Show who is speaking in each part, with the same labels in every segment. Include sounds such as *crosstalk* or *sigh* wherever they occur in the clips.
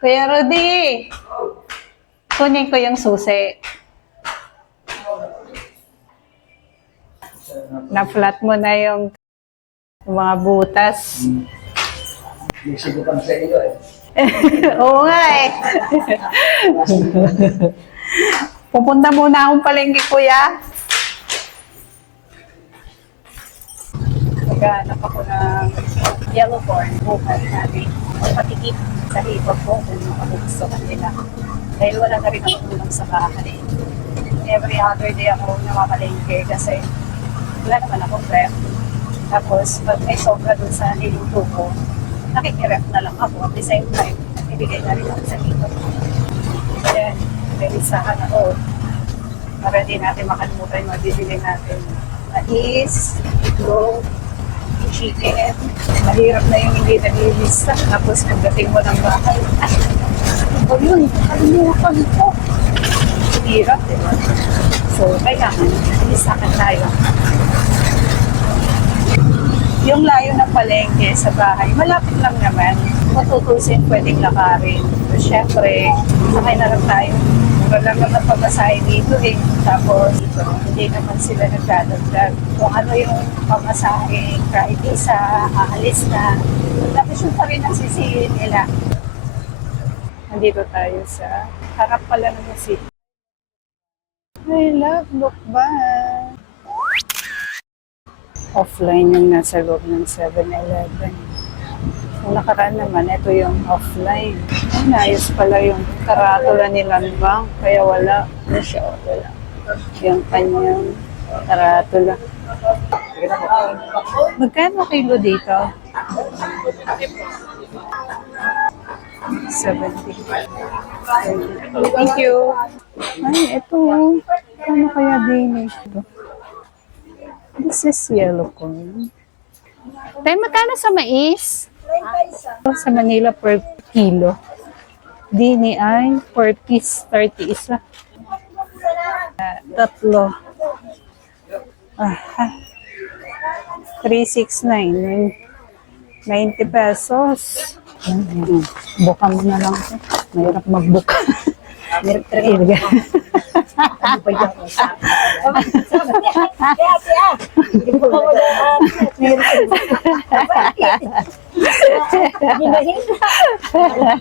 Speaker 1: Kuya Rudy, kunin ko yung susi. Na-flat mo na yung mga butas.
Speaker 2: May sigutan sa iyo eh. *laughs*
Speaker 1: Oo nga eh. Pupunta muna akong palengke, kuya. Maghanap ako ng yellow corn bukas natin. Patikip sa hipag ko kung makagustuhan nila. Dahil wala na rin ako tulong sa bahay. Every other day ako namamalengke kasi wala naman akong prep. Tapos, pag may sobra dun sa niluto ko, nakikirep na lang ako. At the same time, ibigay na rin ako sa ko. Then, may isahan ako. Para di natin makalimutan yung mabibili natin. Mais, itlog, chicken. Mahirap na yung hindi nalilista. Tapos pagdating mo ng bahay, ay, ano yun? Kalimutan ko. Hirap, di ba? So, kailangan, listahan tayo. Yung layo ng palengke sa bahay, malapit lang naman. Matutusin, pwedeng lakarin. So, syempre, sakay na lang tayo. Lang naman pamasahe dito eh. Tapos, hindi naman sila nagdadagdag. Kung ano yung pamasahe, kahit isa, aalis na. Tapos yung pa rin ang sisihin nila. Nandito tayo sa harap pala ng city. I love Bukban. Offline yung nasa loob ng 7-Eleven. Yung nakaraan naman, ito yung offline. Ay, naayos pala yung karatula ni Lanbang. Kaya wala. Ano siya? Wala. Yung kanyang karatula. Magkano kilo dito? 70. Thank you. Ay, ito. Ano kaya din ito? This is yellow corn. Tay, magkano sa mais? Sa Manila per kilo. Dini ay per piece 30 isa. Ah, tatlo. Ah, 369. 90 pesos. Buka mo na lang. Mahirap magbuka. *laughs* Mahirap talaga.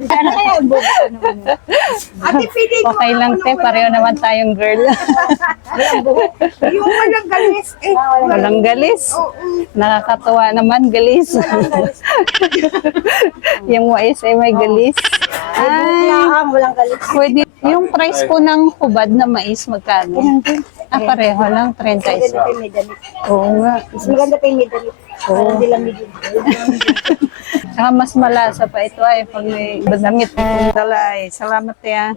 Speaker 3: Sana kaya ang bubo ko naman. Ate, pili ko.
Speaker 1: Okay lang, te. Pareho naman tayong girl.
Speaker 3: Yung walang galis. Eh,
Speaker 1: Walang galis. Nakakatuwa naman, galis. yung mais ay may galis. Ay,
Speaker 3: Ang walang galis.
Speaker 1: pwede. Yung price po ng hubad na mais, magkano? Ah, pareho lang, 30
Speaker 3: Maganda
Speaker 1: isa.
Speaker 3: pa yung may damit.
Speaker 1: Oo nga.
Speaker 3: Mas maganda pa yung may damit. Para hindi lang may. *laughs*
Speaker 1: Saka mas malasa pa ito ay pag may damit. Talay. Salamat ya.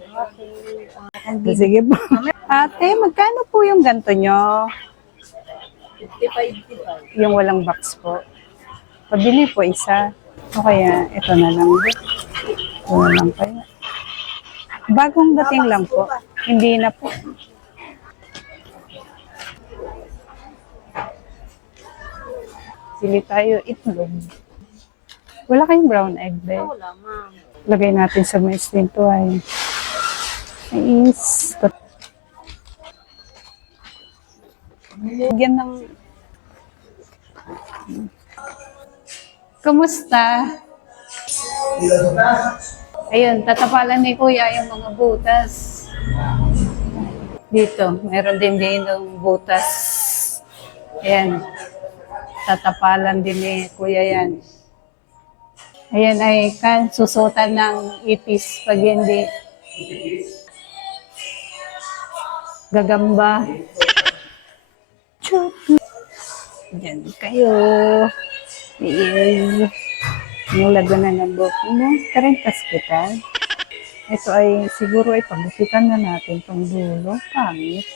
Speaker 1: Sige po. Ate, magkano po yung ganto nyo? Yung walang box po. Pabili po isa. O kaya, ito na lang. Ito na lang kaya. Bagong dating lang po. Hindi na po. Pili tayo itlog. Wala kayong brown egg, be?
Speaker 3: Wala, ma'am.
Speaker 1: Lagay natin sa mais din to ay. Mais. Bigyan ng... Kumusta? Ayun, tatapalan ni Kuya yung mga butas. Dito, meron din din ng butas. Ayan. Tatapalan din ni Kuya yan. Ayan ay kan susutan ng ipis pag hindi gagamba. Diyan kayo. Is yung lagyan na ng buhok mo. Karentas kita. Ito ay siguro ay pagupitan na natin tong dulo. Pangit.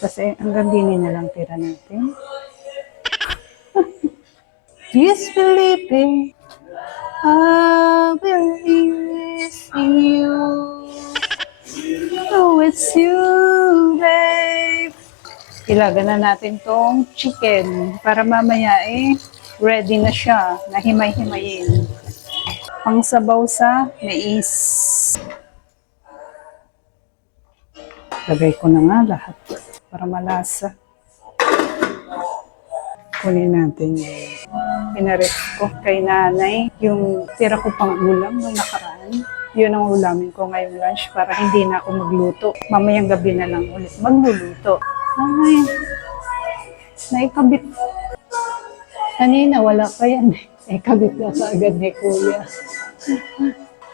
Speaker 1: Kasi hanggang dini na lang tira natin. *laughs* Disbelieving I believe in you. Oh, it's you, babe. Ilaga na natin tong chicken para mamaya eh ready na siya na himay-himayin. Pangsabaw sa mais. Lagay ko na nga lahat para malasa. Kunin natin yung pinaref ko kay nanay. Yung tira ko pang ulam nung nakaraan. Yun ang ulamin ko ngayong lunch para hindi na ako magluto. Mamayang gabi na lang ulit magluluto. Ay, naikabit. Kanina wala pa yan. *laughs* Naikabit na kaagad ni Kuya.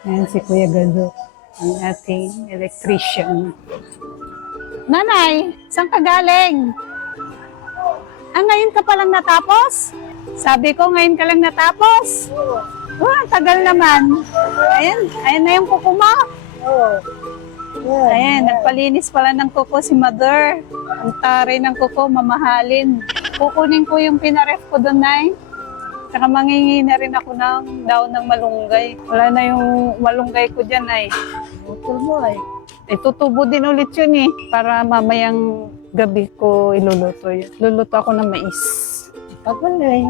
Speaker 1: Ayan si Kuya Gado, ang ating electrician. Nanay, saan ka galing? Ah, ngayon ka palang natapos? Sabi ko, ngayon ka lang natapos. Oh, ang tagal naman. Ayan, ayan na yung kuko mo.
Speaker 3: Oo. Yeah.
Speaker 1: Ayan, nagpalinis pala ng kuko si Mother. Ang taray ng kuko, mamahalin. Kukunin ko yung pinaref ko doon, Nay. Tsaka mangingi na rin ako ng daon ng malunggay. Wala na yung malunggay ko dyan, Nay.
Speaker 3: Utol mo ay.
Speaker 1: Eh, tutubo din ulit yun eh. Para mamayang gabi ko iluluto yun. Luluto ako ng mais.
Speaker 3: Tagal na eh.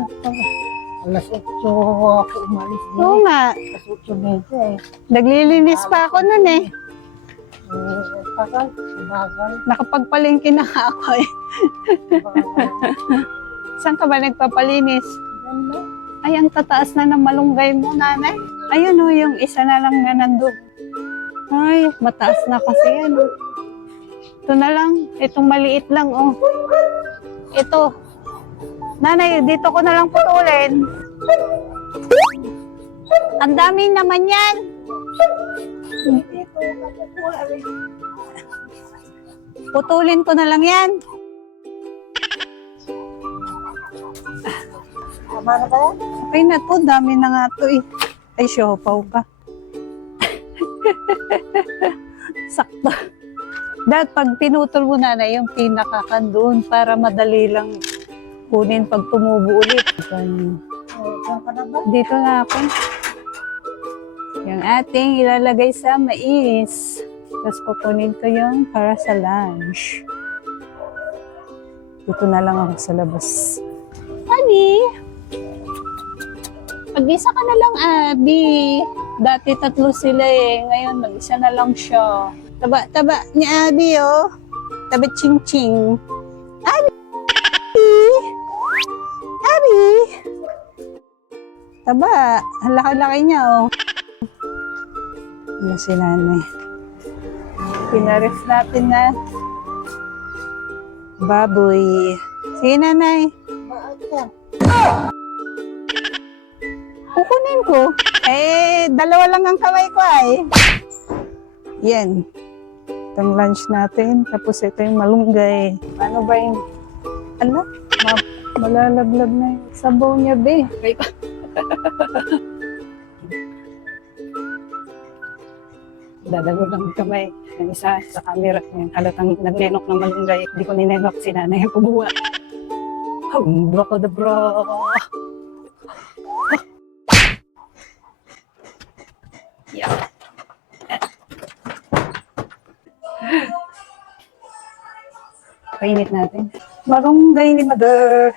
Speaker 3: Alas 8 ako umalis din.
Speaker 1: Oo nga.
Speaker 3: Alas 8 medyo eh.
Speaker 1: Naglilinis pa ako nun eh.
Speaker 3: Eh, Tagal. Bagal.
Speaker 1: Nakapagpalingki na ako eh. *laughs* Saan ka ba nagpapalinis?
Speaker 3: Ganda.
Speaker 1: Ay, ang tataas na ng malunggay mo, nanay. Ayun o, yung isa na lang na nandun. Ay, mataas na kasi yan. oh. Ito na lang. Itong maliit lang, oh. Ito. Nanay, dito ko na lang putulin. Ang dami naman yan. Putulin ko na lang yan.
Speaker 3: Tama na ba yan?
Speaker 1: Okay na to, dami na nga to eh. Ay, siopaw pa. *laughs* Sakto. Dahil pag pinutol mo na na yung pinakakandun para madali lang kunin pag tumubo ulit. Dito na ako. Yung ating ilalagay sa mais. Tapos kukunin ko yung para sa lunch. Dito na lang ako sa labas. Honey! Mag-isa ka na lang, Abby. Dati tatlo sila eh. Ngayon, mag-isa na lang siya. Taba, taba ni Abby, oh. Taba ching-ching. Abby! Abby! Taba, ang laki-laki niya, oh. Ano si nanay? Pinaref natin na baboy. Sige, nanay.
Speaker 3: Bakit?
Speaker 1: Kukunin ko. Eh, dalawa lang ang kamay ko ay. Yan. Itong lunch natin. Tapos ito yung malunggay. Ano ba yung... Ano? Ma- malalaglag na yung sabaw niya, be. Wait. *laughs* Dadalo lang ang kamay. Yung isa sa camera. Yung halatang naglenok ng malunggay. Hindi ko ninenok si nanay ang kumuha. Oh, bro the bro. Yeah. Painit natin. Marunggay ni Mother.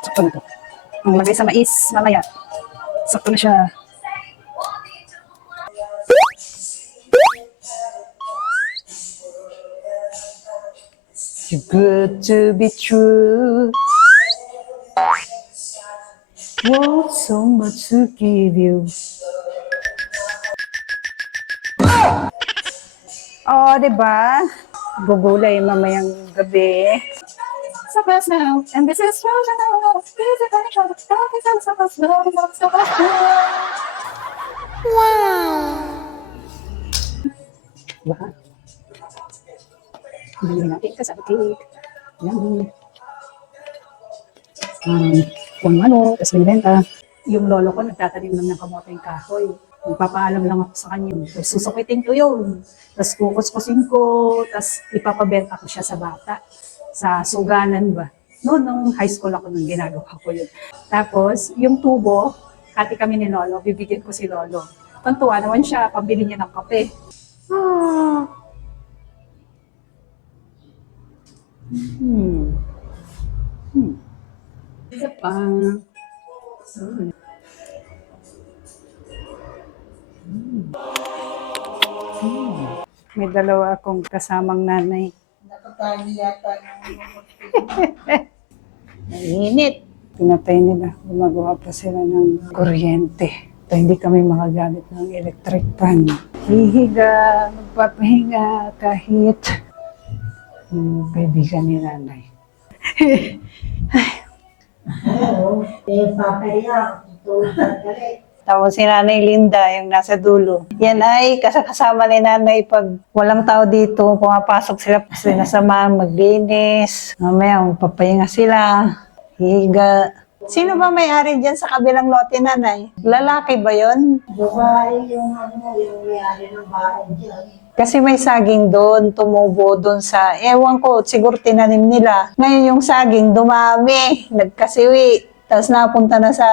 Speaker 1: Sakto na to. Ang lagay sa mais, mamaya. Sakto na siya. Too good to be true. Want so much to give you. Oh, di ba? Gugulay mamayang gabi. Sa bus now, and this is from the now. This is the connection. Starting from the bus now, the bus Wow! Wow! Bili natin kasama cake. Yan. Um, kung ano, tapos binibenta. Yung lolo ko nagtatanim lang ng kamoteng kahoy. Magpapaalam lang ako sa kanya. Tapos susukitin ko yun. Tapos kukuskusin ko. Tapos ipapabenta ko siya sa bata. Sa suganan ba. Noon, nung high school ako nung ginagawa ko yun. Tapos, yung tubo, hati kami ni Lolo, bibigyan ko si Lolo. Tantuwa naman siya, pambili niya ng kape. Ah. Hmm. Hmm. Pa. Mm. Mm. May dalawa akong kasamang nanay.
Speaker 3: Nakatali yata *laughs*
Speaker 1: Mainit. Pinatay nila. Gumagawa pa sila ng kuryente. Ito, hindi kami makagamit ng electric fan. Hihiga, magpapahinga kahit yung kaibigan ni nanay. *laughs*
Speaker 3: Oo. Eh, papaya. Tulad ka.
Speaker 1: Tapos si Nanay Linda, yung nasa dulo. Yan ay kasakasama ni Nanay pag walang tao dito, pumapasok sila, sinasama, maglinis. Mamaya, magpapahinga sila, higa. Sino ba may-ari dyan sa kabilang lote, Nanay? Lalaki ba yon?
Speaker 3: Babae yung ano, yung may-ari ng bahay dyan.
Speaker 1: Kasi may saging doon, tumubo doon sa, ewan ko, siguro tinanim nila. Ngayon yung saging, dumami, nagkasiwi. Tapos napunta na sa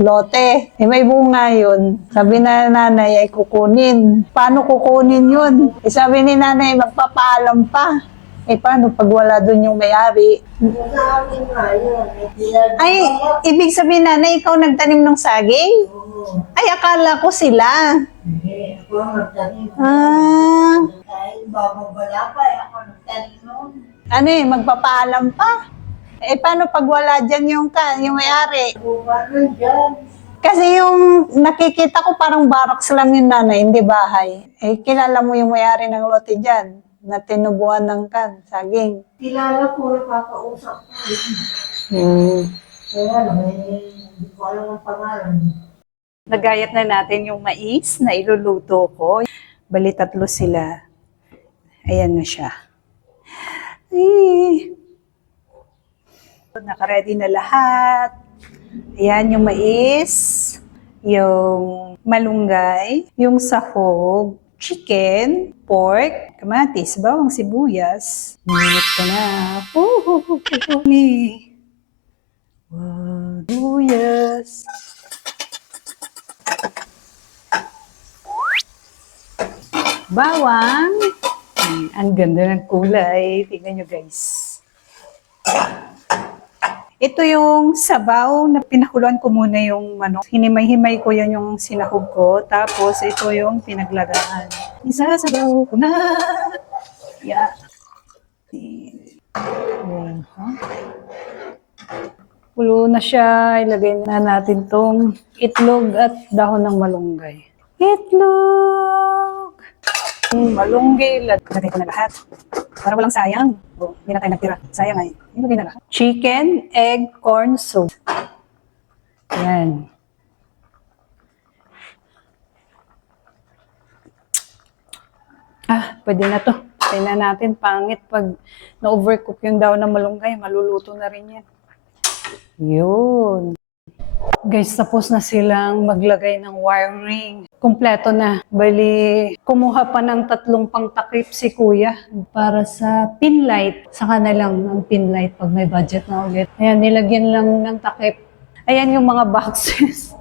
Speaker 1: lote. Eh, may bunga yun. Sabi na nanay ay kukunin. Paano kukunin yun? Eh, sabi ni nanay, magpapaalam pa. Eh, paano pag wala doon yung may-ari? Ay, ibig sabihin nanay, ikaw nagtanim ng saging? Ay, akala ko sila.
Speaker 3: Hindi, ako ang nagtanim.
Speaker 1: Ah,
Speaker 3: Dahil bababala pa, eh, ako nagtanim noon.
Speaker 1: ano eh, magpapaalam pa. Eh, paano pag wala dyan yung, ka, yung may-ari? Kasi yung nakikita ko parang barracks lang yung nanay, hindi bahay. Eh, kilala mo yung may-ari ng lote dyan na tinubuan ng kan, saging.
Speaker 3: Kilala ko, nakakausap ko.
Speaker 1: Hmm.
Speaker 3: Kaya lang, eh, hindi ko alam ang pangalan.
Speaker 1: Nagayat na natin yung mais na iluluto ko. Bali tatlo sila. Ayan na siya. Ay. Nakaready na lahat. Ayan yung mais, yung malunggay, yung sahog, chicken, pork, kamatis, bawang sibuyas. Minit ko na. Huhuhuhuhu. Wow, sibuyas. Bawang. Ang ganda ng kulay. Tingnan nyo guys. Ito yung sabaw na pinakuluan ko muna yung manok. Hinimay-himay ko yan yung sinahog ko. Tapos ito yung pinaglagaan. Isasabaw ko na. *laughs* Yeah. Ayan, ha? Pulo na siya. Ilagay na natin tong itlog at dahon ng malunggay. Itlog! Malunggay. Lagay ko na lahat. Para walang sayang. Oh, hindi na tayo nagtira. Sayang ay. Ilagay na lahat. Chicken, egg, corn soup. Yan. Ah, pwede na to. Tingnan natin, pangit pag na-overcook yung daw ng malunggay, maluluto na rin yan. Yun. Guys, tapos na silang maglagay ng wiring. Kompleto na. Bali, kumuha pa ng tatlong pangtakip si kuya para sa pin light. Saka na lang ang pin light pag may budget na ulit. Ayan, nilagyan lang ng takip. Ayan yung mga boxes.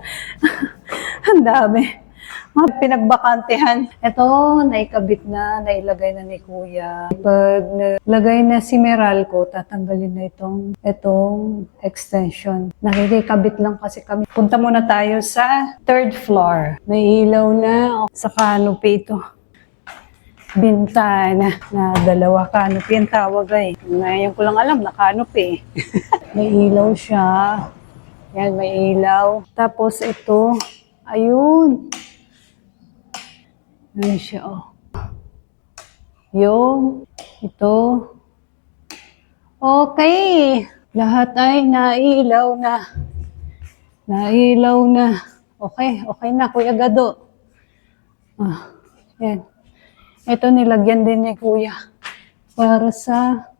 Speaker 1: *laughs* ang dami. Mga pinagbakantehan. Ito, naikabit na, nailagay na ni Kuya. Pag nalagay na si Meralco, tatanggalin na itong, itong extension. Nakikikabit lang kasi kami. Punta muna tayo sa third floor. May ilaw na sa canopy ito. Bintana na dalawa canopy ang tawag ay. Ngayon ko lang alam na canopy. *laughs* may ilaw siya. Yan, may ilaw. Tapos ito, ayun. Ayun siya, oh. Yun. Ito. Okay. Lahat ay nailaw na. Nailaw na. Okay, okay na, Kuya Gado. Ah, yan. Ito nilagyan din ni Kuya. Para sa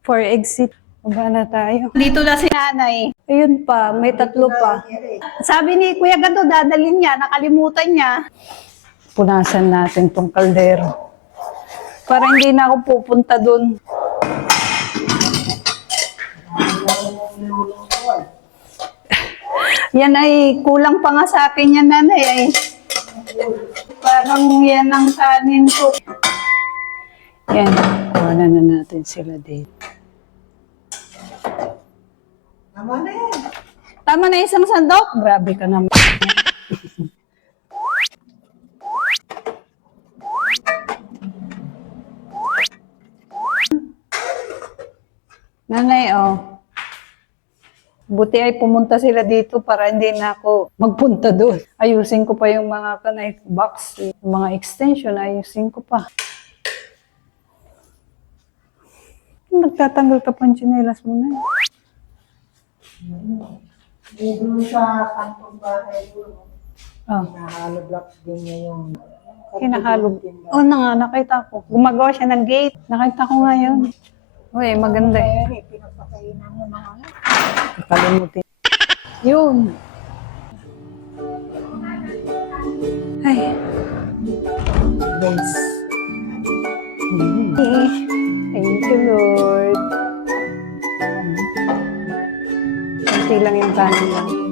Speaker 1: for exit. Baba na tayo. Dito na si nanay. Ayun pa, may tatlo pa. Sabi ni Kuya Gado, dadalhin niya, nakalimutan niya. Punasan natin tong kaldero. Para hindi na ako pupunta dun. Yan ay kulang pa nga sa akin yan, nanay. Ay. Parang yan ang kanin ko. Yan, kuha na na natin sila dito.
Speaker 3: Tama na yan.
Speaker 1: Tama na isang sandok? Grabe ka naman. Nanay, oh. Buti ay pumunta sila dito para hindi na ako magpunta doon. Ayusin ko pa yung mga knife box, yung mga extension, ayusin ko pa. Nagtatanggal ka pa ng tsinelas mo na.
Speaker 3: Doon sa kantong bahay ko,
Speaker 1: Oh.
Speaker 3: nahalo block din niya yung...
Speaker 1: Kinahalo. Oh, na nga, nakita ko. Gumagawa siya ng gate. Nakita ko ngayon. Uy, maganda eh.
Speaker 3: Eh, pinagpakainan mo mga ano.
Speaker 1: Kakalimutin. Yun. Ay. Guys. Thank you, Lord. Kunti lang yung kanin lang.